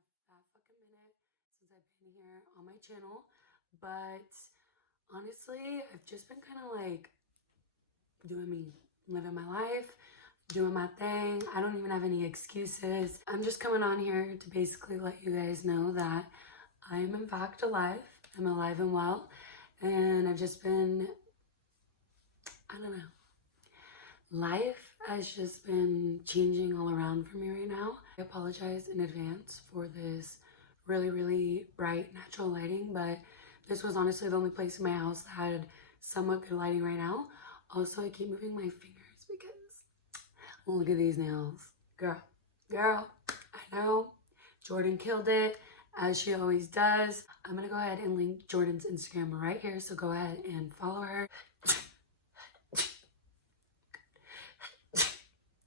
a fat fucking minute since I've been here on my channel, but honestly, I've just been kind of like doing me, living my life, doing my thing. I don't even have any excuses. I'm just coming on here to basically let you guys know that I am in fact alive. I'm alive and well, and I've just been, I don't know. Life has just been changing all around for me right now. I apologize in advance for this really bright natural lighting, but this was honestly the only place in my house that had somewhat good lighting right now. Also, I keep moving my fingers because look at these nails. Girl, I know. Jordan killed it, as she always does. I'm gonna go ahead and link Jordan's Instagram right here, so go ahead and follow her.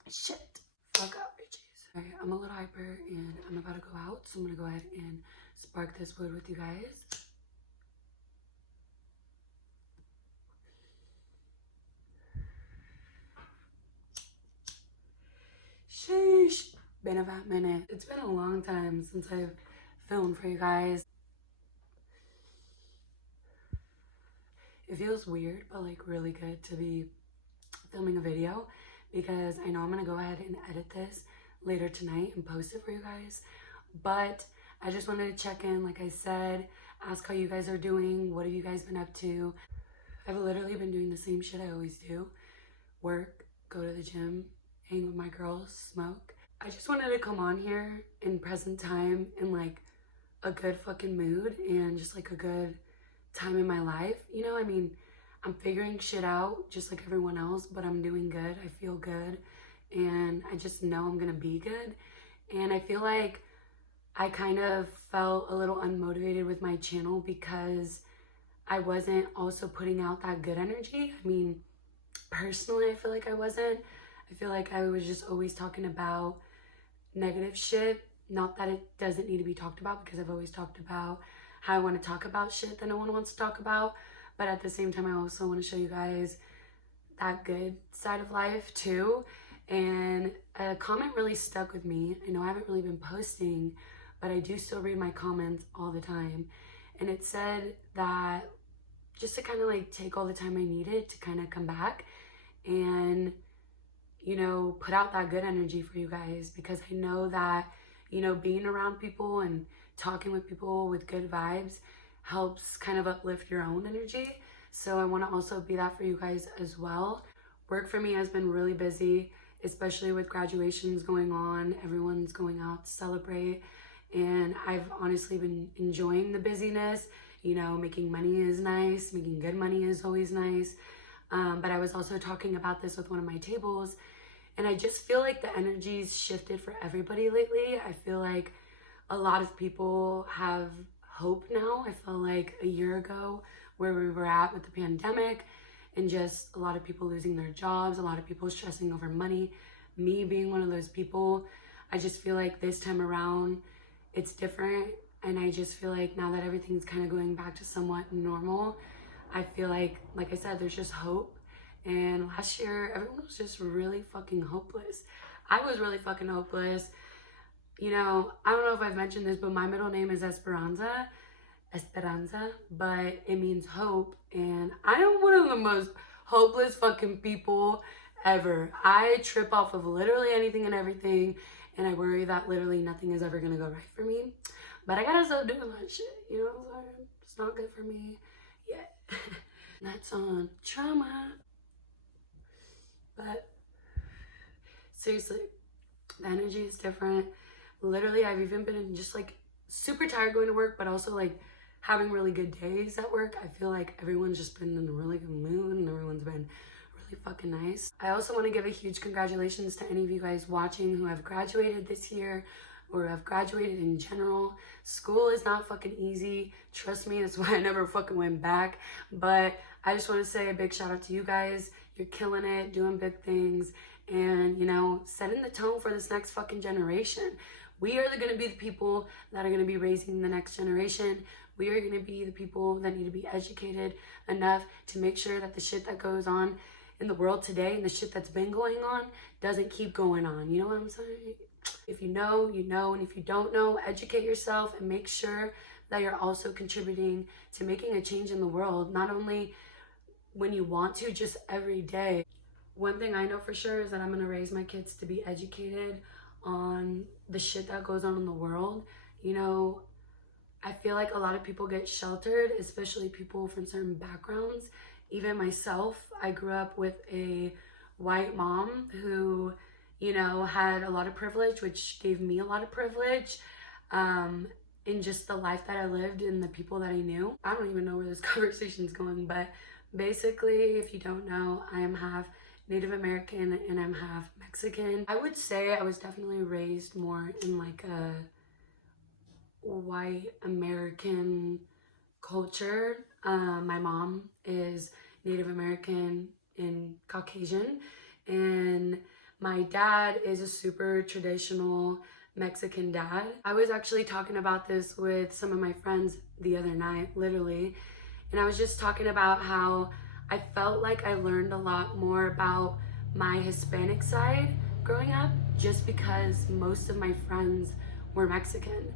Shit. Fuck outrageous. Alright, I'm a little hyper and I'm about to go out, so I'm gonna go ahead and spark this wood with you guys. Sheesh. Been a fat minute. It's been a long time since I've filmed for you guys. It feels weird, but like really good to be filming a video, because I know I'm gonna go ahead and edit this later tonight and post it for you guys. But I just wanted to check in, like I said, ask how you guys are doing. What have you guys been up to? I've literally been doing the same shit I always do. Work, go to the gym, hang with my girls, smoke. I just wanted to come on here in present time in like a good fucking mood and just like a good time in my life. You know, I mean, I'm figuring shit out just like everyone else, but I'm doing good. I feel good, and I just know I'm gonna be good. And I feel like I kind of felt a little unmotivated with my channel because I wasn't also putting out that good energy. I mean, personally, I feel like I wasn't. I feel like I was just always talking about negative shit. Not that it doesn't need to be talked about, because I've always talked about how I want to talk about shit that no one wants to talk about. But at the same time, I also want to show you guys that good side of life too. And a comment really stuck with me. I know I haven't really been posting, but I do still read my comments all the time. And it said that just to kind of like take all the time I needed to kind of come back and, you know, put out that good energy for you guys, because I know that, you know, being around people and talking with people with good vibes helps kind of uplift your own energy. So I want to also be that for you guys as well. Work for me has been really busy, especially with graduations going on. Everyone's going out to celebrate, and I've honestly been enjoying the busyness. You know, making money is nice, making good money is always nice. But I was also talking about this with one of my tables, and I just feel like the energy's shifted for everybody lately. I feel like a lot of people have hope now. I feel like a year ago, where we were at with the pandemic and just a lot of people losing their jobs, a lot of people stressing over money, me being one of those people, I just feel like this time around it's different. And I just feel like now that everything's kind of going back to somewhat normal, I feel like I said, there's just hope. And last year, everyone was just really fucking hopeless. I was really fucking hopeless. You know, I don't know if I've mentioned this, but my middle name is Esperanza, but it means hope. And I am one of the most hopeless fucking people ever. I trip off of literally anything and everything, and I worry that literally nothing is ever gonna go right for me. But I gotta stop doing that shit, you know what I'm saying? It's not good for me yet. That's on trauma. But seriously, the energy is different. Literally, I've even been just like super tired going to work, but also like having really good days at work. I feel like everyone's just been in a really good mood and everyone's been really fucking nice. I also want to give a huge congratulations to any of you guys watching who have graduated this year or have graduated in general. School is not fucking easy. Trust me, that's why I never fucking went back. But I just want to say a big shout out to you guys. You're killing it, doing big things, and, you know, setting the tone for this next fucking generation. We are going to be the people that are going to be raising the next generation. We are going to be the people that need to be educated enough to make sure that the shit that goes on in the world today and the shit that's been going on doesn't keep going on. You know what I'm saying? If you know, you know, and if you don't know, educate yourself and make sure that you're also contributing to making a change in the world, not only when you want to, just every day. One thing I know for sure is that I'm gonna raise my kids to be educated on the shit that goes on in the world. You know, I feel like a lot of people get sheltered, especially people from certain backgrounds. Even myself, I grew up with a white mom who, you know, had a lot of privilege, which gave me a lot of privilege in just the life that I lived and the people that I knew. I don't even know where this conversation is going, but basically, if you don't know, I am half Native American and I'm half Mexican. I would say I was definitely raised more in like a white American culture. My mom is Native American and Caucasian, and my dad is a super traditional Mexican dad. I was actually talking about this with some of my friends the other night, literally, and I was just talking about how I felt like I learned a lot more about my Hispanic side growing up just because most of my friends were Mexican.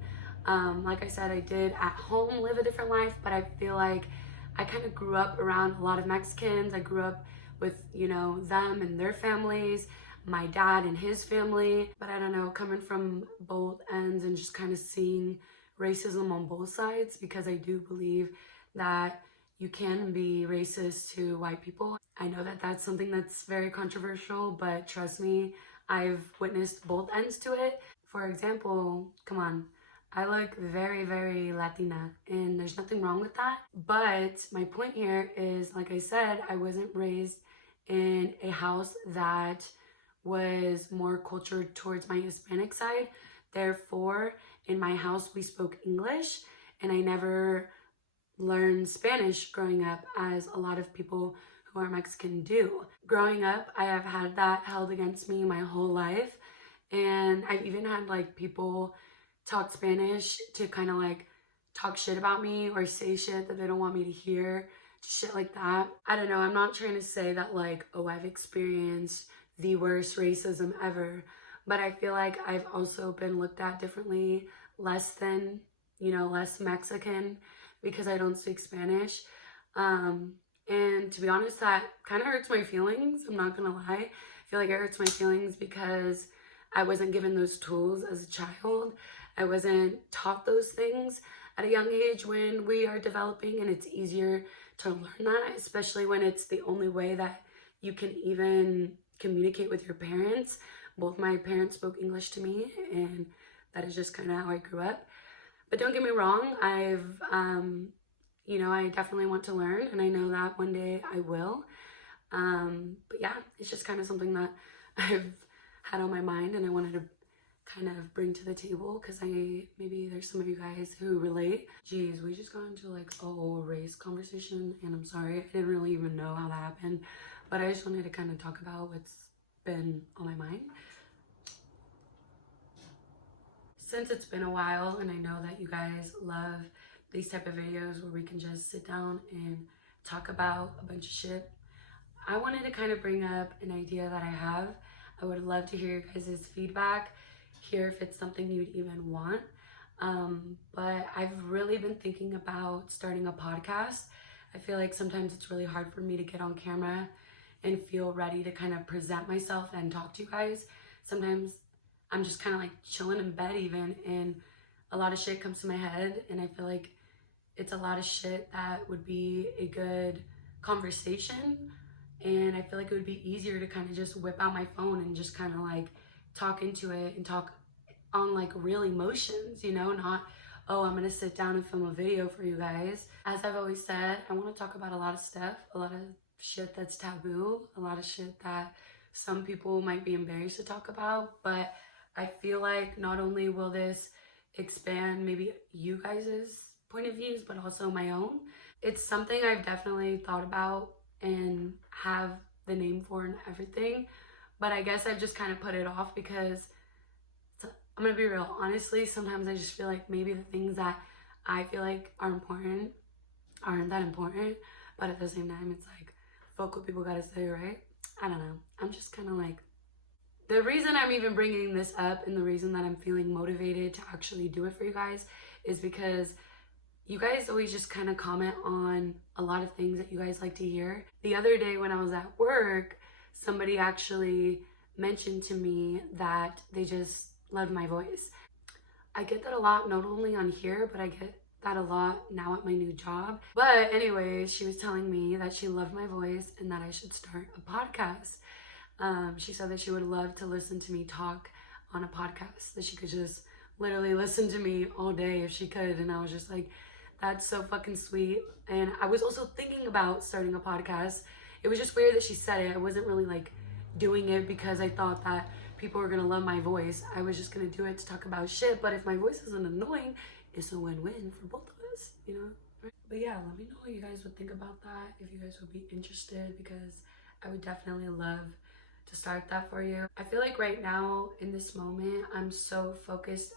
Like I said, I did at home live a different life, but I feel like I kind of grew up around a lot of Mexicans. I grew up with, you know, them and their families, my dad and his family. But I don't know, coming from both ends and just kind of seeing racism on both sides, because I do believe that you can be racist to white people. I know that that's something that's very controversial, but trust me, I've witnessed both ends to it. For example, come on, I look very, very Latina, and there's nothing wrong with that. But my point here is, like I said, I wasn't raised in a house that was more cultured towards my Hispanic side. Therefore, in my house, we spoke English, and I never learned Spanish growing up, as a lot of people who are Mexican do. Growing up, I have had that held against me my whole life, and I've even had like people talk Spanish to kind of like talk shit about me or say shit that they don't want me to hear, shit like that. I don't know, I'm not trying to say that like, oh, I've experienced the worst racism ever, but I feel like I've also been looked at differently, less than, you know, less Mexican, because I don't speak Spanish. And to be honest, that kind of hurts my feelings. I'm not gonna lie. I feel like it hurts my feelings because I wasn't given those tools as a child. I wasn't taught those things at a young age when we are developing, and it's easier to learn that, especially when it's the only way that you can even communicate with your parents. Both my parents spoke English to me, and that is just kind of how I grew up. But don't get me wrong, you know, I definitely want to learn, and I know that one day I will. But yeah, it's just kind of something that I've had on my mind, and I wanted to kind of bring to the table, because maybe there's some of you guys who relate. Geez, we just got into like a whole race conversation, and I'm sorry, I didn't really even know how that happened, but I just wanted to kind of talk about what's been on my mind. Since it's been a while, and I know that you guys love these type of videos where we can just sit down and talk about a bunch of shit, I wanted to kind of bring up an idea that I have. I would love to hear your guys' feedback, hear if it's something you'd even want. But I've really been thinking about starting a podcast. I feel like sometimes it's really hard for me to get on camera and feel ready to kind of present myself and talk to you guys. Sometimes I'm just kind of like chilling in bed even, and a lot of shit comes to my head, and I feel like it's a lot of shit that would be a good conversation, and I feel like it would be easier to kind of just whip out my phone and just kind of like talk into it and talk on like real emotions, you know, not, oh, I'm gonna sit down and film a video for you guys. As I've always said, I want to talk about a lot of stuff, a lot of shit that's taboo, a lot of shit that some people might be embarrassed to talk about, but I feel like not only will this expand maybe you guys' point of views, but also my own. It's something I've definitely thought about and have the name for and everything, but I guess I've just kind of put it off because I'm gonna be real, honestly, sometimes I just feel like maybe the things that I feel like are important aren't that important, but at the same time, it's like, fuck what people gotta say, right? I don't know. I'm just kind of like The reason I'm even bringing this up and the reason that I'm feeling motivated to actually do it for you guys is because you guys always just kind of comment on a lot of things that you guys like to hear. The other day when I was at work, somebody actually mentioned to me that they just love my voice. I get that a lot, not only on here, but I get that a lot now at my new job. But anyways, she was telling me that she loved my voice and that I should start a podcast. She said that she would love to listen to me talk on a podcast, that she could just literally listen to me all day if she could. And I was just like, that's so fucking sweet. And I was also thinking about starting a podcast. It was just weird that she said it. I wasn't really like doing it because I thought that people were gonna love my voice. I was just gonna do it to talk about shit. But if my voice isn't annoying, it's a win-win for both of us, you know? But yeah, let me know what you guys would think about that, if you guys would be interested, because I would definitely love to start that for you. I feel like right now in this moment, I'm so focusing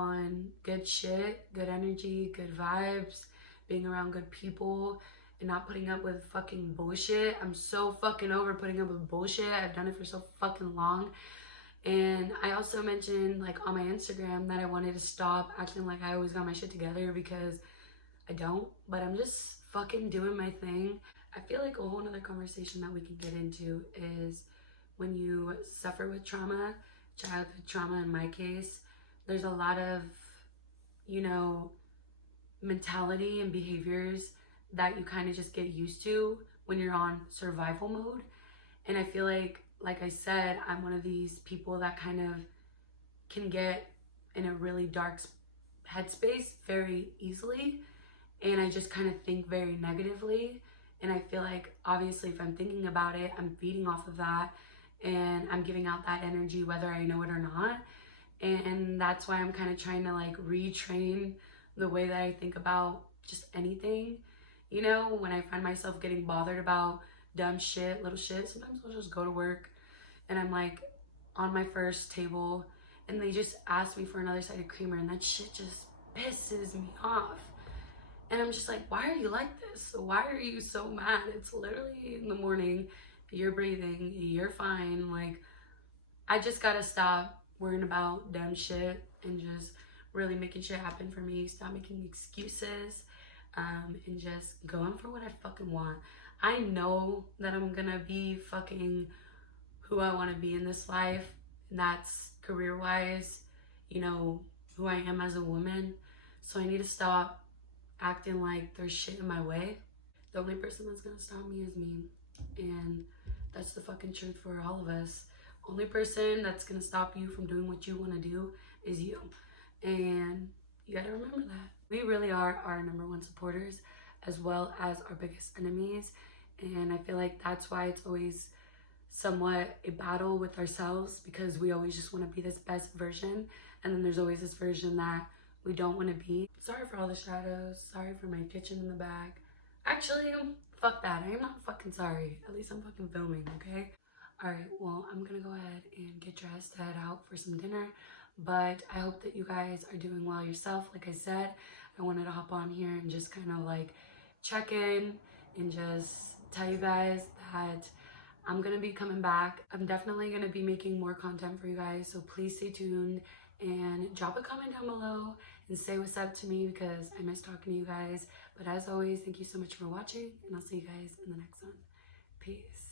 on good shit, good energy, good vibes, being around good people, and not putting up with fucking bullshit. I'm so fucking over putting up with bullshit. I've done it for so fucking long. And I also mentioned like on my Instagram that I wanted to stop acting like I always got my shit together, because I don't, but I'm just fucking doing my thing. I feel like a whole nother conversation that we can get into is when you suffer with trauma, childhood trauma in my case, there's a lot of, you know, mentality and behaviors that you kind of just get used to when you're on survival mode. And I feel like I said, I'm one of these people that kind of can get in a really dark headspace very easily. And I just kind of think very negatively. And I feel like obviously if I'm thinking about it, I'm feeding off of that and I'm giving out that energy whether I know it or not. And that's why I'm kind of trying to like retrain the way that I think about just anything. You know, when I find myself getting bothered about dumb shit, little shit, sometimes I'll just go to work and I'm like on my first table and they just ask me for another side of creamer and that shit just pisses me off. And I'm just like, why are you like this? Why are you so mad? It's literally in the morning, you're breathing, you're fine. Like, I just gotta stop worrying about dumb shit and just really making shit happen for me. Stop making excuses, and just going for what I fucking want. I know that I'm gonna be fucking who I wanna be in this life, and that's career-wise, you know, who I am as a woman. So I need to stop acting like there's shit in my way. The only person that's gonna stop me is me. And that's the fucking truth for all of us. Only person that's gonna stop you from doing what you wanna do is you. And you gotta remember that. We really are our #1 supporters as well as our biggest enemies. And I feel like that's why it's always somewhat a battle with ourselves, because we always just wanna be this best version. And then there's always this version that we don't want to be. Sorry for all the shadows. Sorry for my kitchen in the back. Actually, fuck that. I am not fucking sorry. At least I'm fucking filming, okay? Alright, well, I'm gonna go ahead and get dressed to head out for some dinner. But I hope that you guys are doing well yourself. Like I said, I wanted to hop on here and just kind of like check in and just tell you guys that I'm gonna be coming back. I'm definitely gonna be making more content for you guys, so please stay tuned and drop a comment down below and say what's up to me, because I miss talking to you guys. But as always, thank you so much for watching, and I'll see you guys in the next one. Peace.